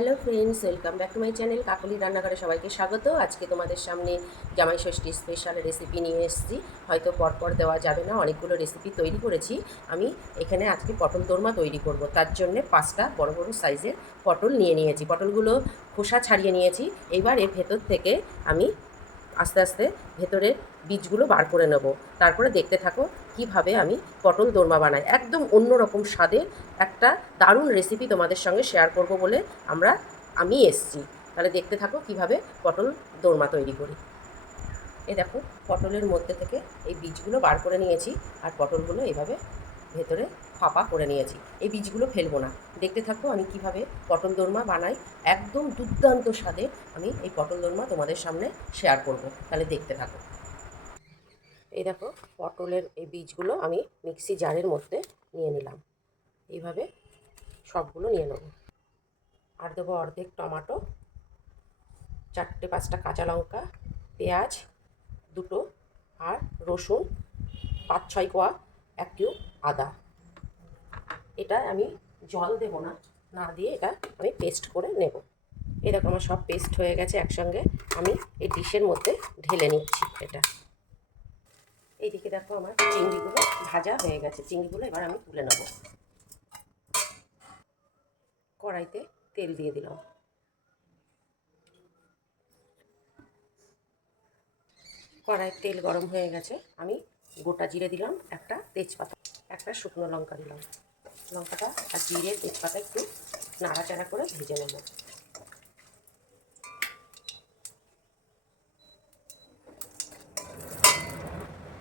Hello friends, welcome back to my channel Kakoli রান্নাঘরে সবাইকে স্বাগত। আজকে তোমাদের সামনে জামাই ষষ্ঠী স্পেশাল রেসিপি নিয়ে এসেছি। হয়তো পরপর দেওয়া যাবে না, অনেকগুলো রেসিপি তৈরি করেছি। আমি এখানে আজকে পটল দোরমা তৈরি করব, তার জন্যে 5টা বড় বড় সাইজের পটল নিয়ে নিয়েছি। পটলগুলো খোসা ছাড়িয়ে নিয়েছি। এইবার এর ভেতর থেকে আমি আস্তে আস্তে ভেতরের বীজগুলো বার করে নেব। তারপরে দেখতে থাকো কিভাবে আমি পটল দোরমা বানাই। একদম অন্যরকম স্বাদের একটা দারুণ রেসিপি তোমাদের সঙ্গে শেয়ার করব বলে আমি এসছি। তাহলে দেখতে থাকো কিভাবে পটল দোরমা তৈরি করি। এই দেখো, পটলের মধ্যে থেকে এই বীজগুলো বার করে নিয়েছি, আর পটলগুলো এইভাবে ভেতরে ফাঁপা করে নিয়েছি। এই বীজগুলো ফেলবো না। দেখতে থাকো আমি কিভাবে পটল দোরমা বানাই। একদম দুর্দান্ত স্বাদে আমি এই পটল দোরমা তোমাদের সামনে শেয়ার করব। তাহলে দেখতে থাকো। এই দেখো, পটলের এই বীজগুলো আমি মিক্সি জারের মধ্যে নিয়ে নিলাম। এইভাবে সবগুলো নিয়ে নেব। আর দেবো অর্ধেক টমেটো, 4-5টা কাঁচা লঙ্কা, পেঁয়াজ দুটো, আর রসুন 5-6 কোয়া, 1 কিউব আদা। এটা আমি জল দেবো না, না দিয়ে এটা আমি পেস্ট করে নেব। এই দেখো আমার সব পেস্ট হয়ে গেছে একসঙ্গে। আমি এই ডিশের মধ্যে ঢেলে নিচ্ছি এটা। এইদিকে দেখো আমার চিংড়িগুলো ভাজা হয়ে গেছে। চিংড়িগুলো এবার আমি তুলে নেব। কড়াইতে তেল দিয়ে দিলাম। কড়াইয়ের তেল গরম হয়ে গেছে। আমি গোটা জিরে দিলাম, একটা তেজপাতা, একটা শুকনো লঙ্কা দিলাম। লঙ্কাটা আর জিরে তেজপাতা একটু নাড়াচাড়া করে ভেজে নেব।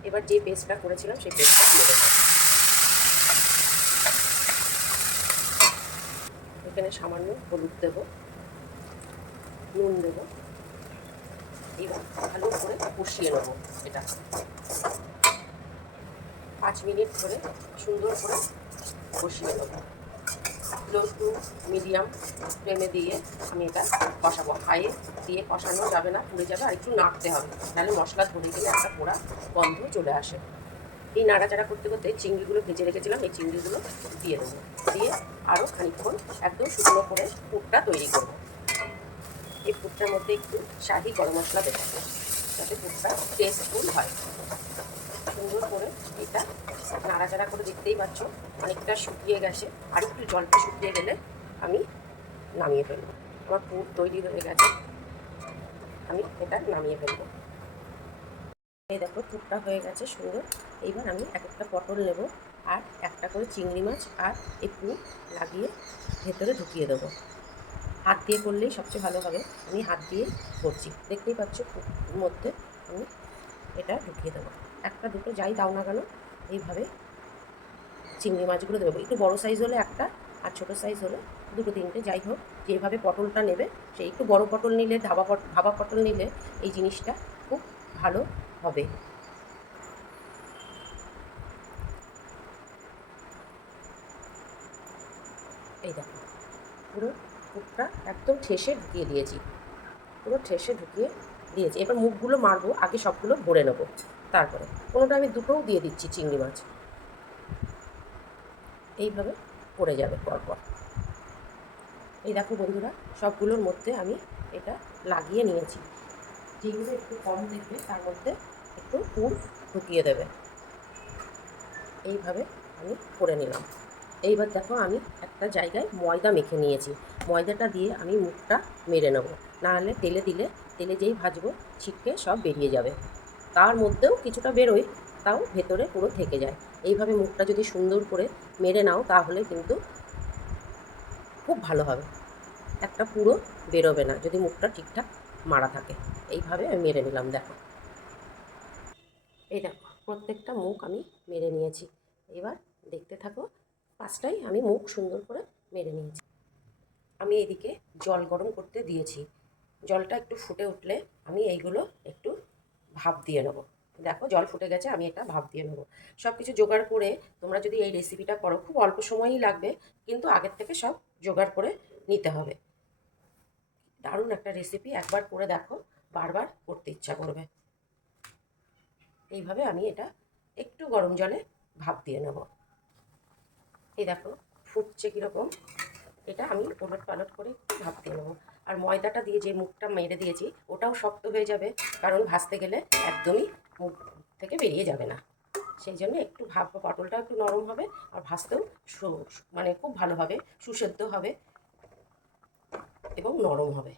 এবার যে পেস্টটা করেছিলাম সেই পেস্টটা দিয়ে দেবো। এখানে সামান্য হলুদ দেব, নুন দেব। এবার ভালো করে কষিয়ে নেব। এটা 5 মিনিট ধরে সুন্দর করে কষিয়ে নেব। লো টু মিডিয়াম ফ্লেমে দিয়ে আমি এটা কষাবো। হাইয়ে দিয়ে কষানো যাবে না, পুড়ে যাবে, আর একটু নাড়তে হবে, নাহলে মশলা ধরে গেলে একটা পোড়া গন্ধ চলে আসে। এই নাড়াচাড়া করতে করতে চিংড়িগুলো ভেজে রেখেছিলাম, এই চিংড়িগুলো দিয়ে দেবো। দিয়ে আরও খানিকক্ষণ একদম শুকনো করে পুরটা তৈরি করবো। এই পুরটার মধ্যে একটু শাহি গরম মশলা দেবো, যাতে পুরটা টেস্টফুল হয়। সুন্দর করে এটা নাড়াচাড়া করে, দেখতেই পাচ্ছ অনেকটা শুকিয়ে গেছে। আর একটু জলটা শুকিয়ে গেলে আমি নামিয়ে ফেলবো। আমার পুর তৈরি হয়ে গেছে, আমি এটা নামিয়ে ফেলবো। এই দেখো পুরটা হয়ে গেছে সুন্দর। এইবার আমি এক একটা পটল নেব, আর একটা করে চিংড়ি মাছ আর এই পুর লাগিয়ে ভেতরে ঢুকিয়ে দেবো। হাত দিয়ে করলেই সবচেয়ে ভালো হবে। আমি হাত দিয়ে করছি, দেখতেই পাচ্ছ পুরের মধ্যে আমি এটা ঢুকিয়ে দেবো। একটা দুটো যাই দাও না কেন, এইভাবে চিংড়ি মাছগুলো দেবো। একটু বড়ো সাইজ হলে একটা, আর ছোটো সাইজ হলে দুটো তিনটে, যাই হোক যেভাবে পটলটা নেবে। সেই একটু বড় পটল নিলে, ভাবা পটল নিলে এই জিনিসটা খুব ভালো হবে। এই দেখো, পুরো পুরটা একদম ঠেসে ঢুকিয়ে দিয়েছি, পুরো ঠেসে ঢুকিয়ে দিয়েছি। এবার মুখগুলো মারবো, আগে সবগুলো ভরে নেবো। তারপরে কোনোটা আমি দুটোও দিয়ে দিচ্ছি চিংড়ি মাছ। এইভাবে পড়ে যাবে পরপর। এই দেখো বন্ধুরা, সবগুলোর মধ্যে আমি এটা লাগিয়ে নিয়েছি। যেগুলো একটু কম দেখবে তার মধ্যে একটু পুর ঢুকিয়ে দেবে। এইভাবে আমি করে নিলাম। এইবার দেখো আমি একটা জায়গায় ময়দা মেখে নিয়েছি। ময়দাটা দিয়ে আমি মুখটা মেরে নেবো, নাহলে তেলে দিলে, তেলে যেই ভাজবো ছিটকে সব বেরিয়ে যাবে। তার মধ্যেও কিছুটা বেরোয়, তাও ভেতরে পুরো থেকে যায়। এইভাবে মুখটা যদি সুন্দর করে মেরে নাও তাহলে কিন্তু খুব ভালো হবে। একটা পুরো বেরোবে না যদি মুখটা ঠিকঠাক মারা থাকে। এইভাবে আমি মেরে নিলাম। দেখো, এই দেখো প্রত্যেকটা মুখ আমি মেরে নিয়েছি। এবার দেখতে থাকো, 5টাই আমি মুখ সুন্দর করে মেরে নিয়েছি। আমি এদিকে জল গরম করতে দিয়েছি। জলটা একটু ফুটে উঠলে আমি এইগুলো একটু ভাপ দিয়ে নেবো। দেখো জল ফুটে গেছে, আমি এটা ভাপ দিয়ে নেবো। সব কিছু জোগাড় করে তোমরা যদি এই রেসিপিটা করো, খুব অল্প সময়ই লাগবে, কিন্তু আগের থেকে সব জোগাড় করে নিতে হবে। দারুণ একটা রেসিপি, একবার করে দেখো, বারবার করতে ইচ্ছা করবে। এইভাবে আমি এটা একটু গরম জলে ভাপ দিয়ে নেব। এই দেখো ফুটছে কীরকম, এটা আমি ওলট পালট করে একটু ভাপ দিয়ে নেবো। আর ময়দাটা দিয়ে যে মুখটা মেরে দিয়েছি ওটাও শক্ত হয়ে যাবে, কারণ ভাজতে গেলে একদমই মুখ থেকে বেরিয়ে যাবে না। সেই জন্য একটু পটলটাও একটু নরম হবে, আর ভাজতেও মানে খুব ভালো হবে, সুসেদ্ধ হবে এবং নরম হবে।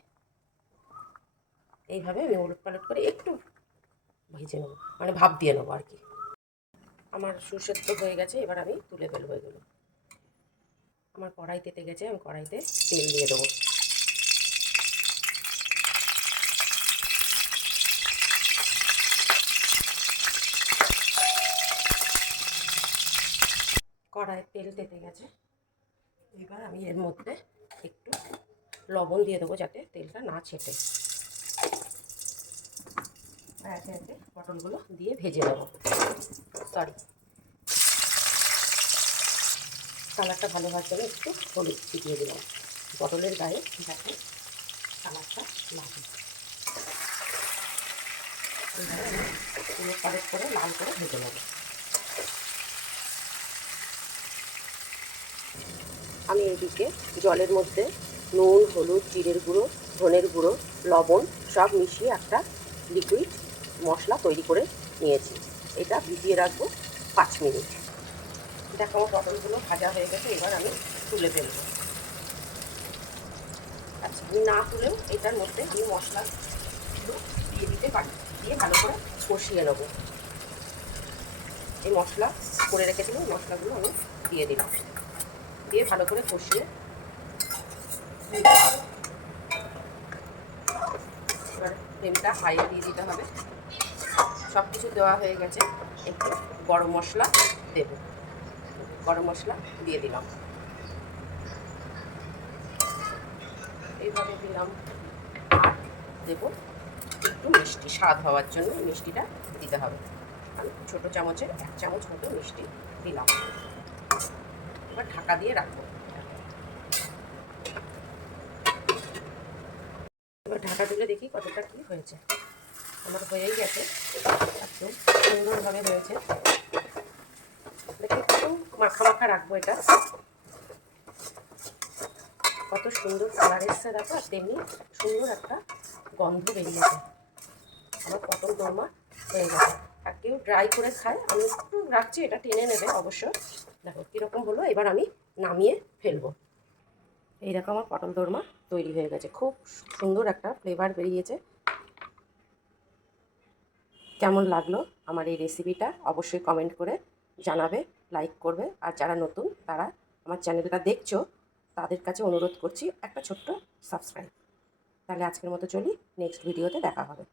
এইভাবে আমি ওলট পালট করে একটু ভেজে নেবো, মানে ভাপ দিয়ে নেবো আর কি। আমার সুসেদ্ধ হয়ে গেছে, এবার আমি তুলে ফেলবো এগুলো। আমার কড়াই তেতে গেছে, আমি কড়াইতে তেল দিয়ে দেবো। কড়াইয়ে তেল তেতে গেছে, এবার আমি এর মধ্যে একটু লবণ দিয়ে দেবো যাতে তেলটা না ছেটে। একে একে পটলগুলো দিয়ে ভেজে নেবো। কালারটা ভালো হওয়ার জন্য একটু হলুদ ছিটিয়ে দিলাম পটলের গায়ে, যাতে কালারটা লাগে। পুরো পারেট করে লাল করে ভেজে নেব। আমি এদিকে জলের মধ্যে নুন, হলুদ, জিরের গুঁড়ো, ধনের গুঁড়ো, লবণ সব মিশিয়ে একটা লিকুইড মশলা তৈরি করে নিয়েছি। এটা ভিজিয়ে রাখবো 5 মিনিট। দেখো আমার পটলগুলো ভাজা হয়ে গেছে, এবার আমি তুলে ফেলবো। আচ্ছা, আমি না তুলেও এটার মধ্যে আমি মশলাগুলো দিয়ে দিতে পারি, দিয়ে ভালো করে কষিয়ে নেবো। এই মশলা করে রেখেছিলাম, মশলাগুলো আমি দিয়ে দিলাম, দিয়ে ভালো করে কষিয়ে এবার ফ্লেমটা হাইয়ে দিয়ে দিতে হবে। সব কিছু দেওয়া হয়ে গেছে, একটু গরম মশলা দেব। গরম মশলা দিয়ে দিলাম, এইভাবে দিলাম। আর দেবো একটু মিষ্টি, স্বাদ হওয়ার জন্য মিষ্টিটা দিতে হবে। আমি ছোটো চামচের 1 চামচ মতো মিষ্টি দিলাম। এবার ঢাকা দিয়ে রাখবো। এবার ঢাকা তুলে দেখি কতটা কি হয়েছে। আমার হয়েই গেছে, একদম সুন্দরভাবে হয়েছে। দেখি একটু মাখা মাখা রাখবো। এটা কত সুন্দর কালার এসছে দেখো, আর তেমনি সুন্দর একটা গন্ধ বেরিয়েছে। আমার পটল দোরমা হয়ে গেছে। আর কেউ ড্রাই করে খায়, আমি একটু রাখছি, এটা টেনে নেবে অবশ্য। দেখো কীরকম হলো, এবার আমি নামিয়ে ফেলবো। এই দেখো আমার পটল দোরমা তৈরি হয়ে গেছে, খুব সুন্দর একটা ফ্লেভার বেরিয়েছে। কেমন লাগলো আমার এই রেসিপিটা অবশ্যই কমেন্ট করে জানাবে, লাইক করবে। আর যারা নতুন তারা আমার চ্যানেলটা দেখছো, তাদের কাছে অনুরোধ করছি একটা ছোট্ট সাবস্ক্রাইব। তাহলে আজকের মতো চলি, নেক্সট ভিডিওতে দেখা হবে।